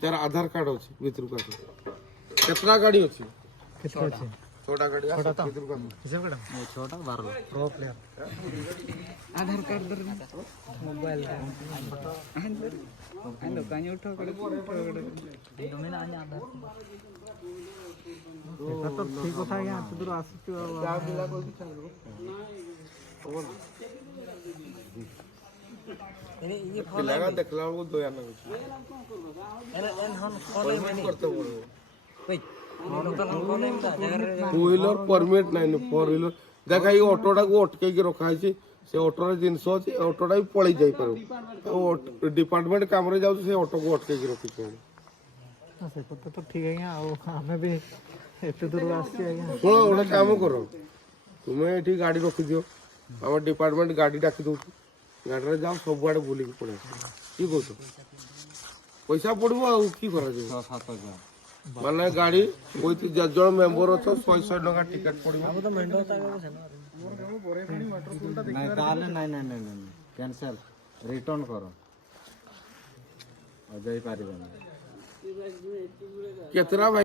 ତାର ଆଧାର କାର୍ଡ ଅଛି ଭିତରକୁ ଆସ। କେତେଟା ଗାଡି ଅଛି? ଛଅଟା ଗାଡି ଆସ ଭିତରକୁ ଆସ। ଛଅଟା 12 ପ୍ରୋ ପ୍ଲେୟର आधार कार्ड दर मोबाइल हेलो कानी उठो कड़े डोमेन आने आधार এটা তো ঠিক কথা আଜ୍ଞା ଏତେ ଦୂର ଆସିଛୁ ଆଉ ଯାହା ପିଲା କହିକି ଚାଲିବ। ପିଲା가 ଦେଖିଲା ବେଳକୁ ଦୟା ଲାଗୁଛି। ପରମିଟ୍ करते पड़ो। टू व्हीलर परमिट नहीं फोर व्हीलर देखा ये ऑटोटा को अटकैकी रखा है से ऑटोर जिनस अच्छे ऑटोटा भी पलि जापर डिपार्टमेंट काम जाऊँ से ऑटो को अटकैकी रखी ସେ କଥା ତ ଠିକ ଆଜ୍ଞା ଆଉ ଆମେ ବି ଏତେ ଦୂରରୁ ଆସିଛୁ ଆଜ୍ଞା। शुण गोटे काम कर तुम्हें ये गाड़ी रखिदिव आम डिपार्टमेंट गाड़ी डाकी दौ गाड़ी जाओ सब आड़े बुलिक पड़े कि कौच पैसा पड़ो आ कि माने गाड़ी विथ जन मेम्बर अच्छ 100 टका टिकेट पड़ो कैंसल रिटर्न करो जाई पारिबे केतरा